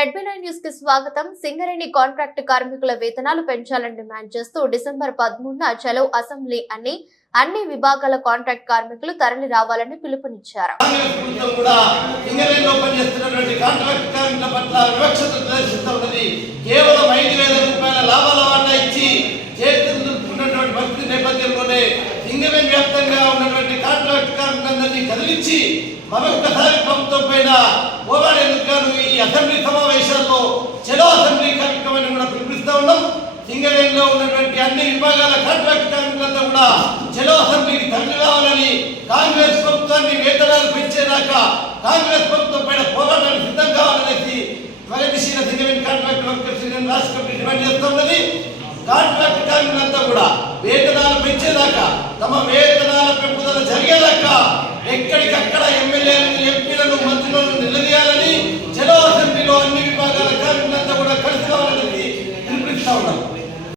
ZB9 news కి స్వాగతం. Singareni contract కార్మికుల వేతనాలు పెంచాలని డిమాండ్ చేస్తూ డిసెంబర్ 13న చలో అసెంబ్లీ అన్ని విభాగాల కాంట్రాక్ట్ కార్మికులు తరలి రావాలని పిలుపునిచ్చారు. మరొకసారి ప్రభుత్వం పైన పోరాడేందుకు ఈ అసెంబ్లీ సమావేశాల్లో చలో అసెంబ్లీ కార్యక్రమాన్ని కూడా పిలిపిస్తూ ఉన్నాం. సింగరేణిలో ఉన్నటువంటి అన్ని విభాగాల కాంట్రాక్ట్ కార్మికులంతా కూడా చలో అసెంబ్లీకి తరలి రావాలని, కాంగ్రెస్ ప్రభుత్వాన్ని వేతనాలు పెంచేదాకా కాంగ్రెస్ ప్రభుత్వం పైన పోరాటానికి సిద్ధం కావాలనేసి ప్రగతిశీల సింగరేణి కాంట్రాక్ట్ వర్కర్స్ యూనియన్ రాష్ట్ర కమిటీ డిమాండ్ చేస్తున్నది. కాంట్రాక్ట్ కార్మికులంతా కూడా వేతనాలు పెంచేదాకా, తమ వేతనాల పెంపుదల జరిగేదాకా ఎక్కడికక్కడ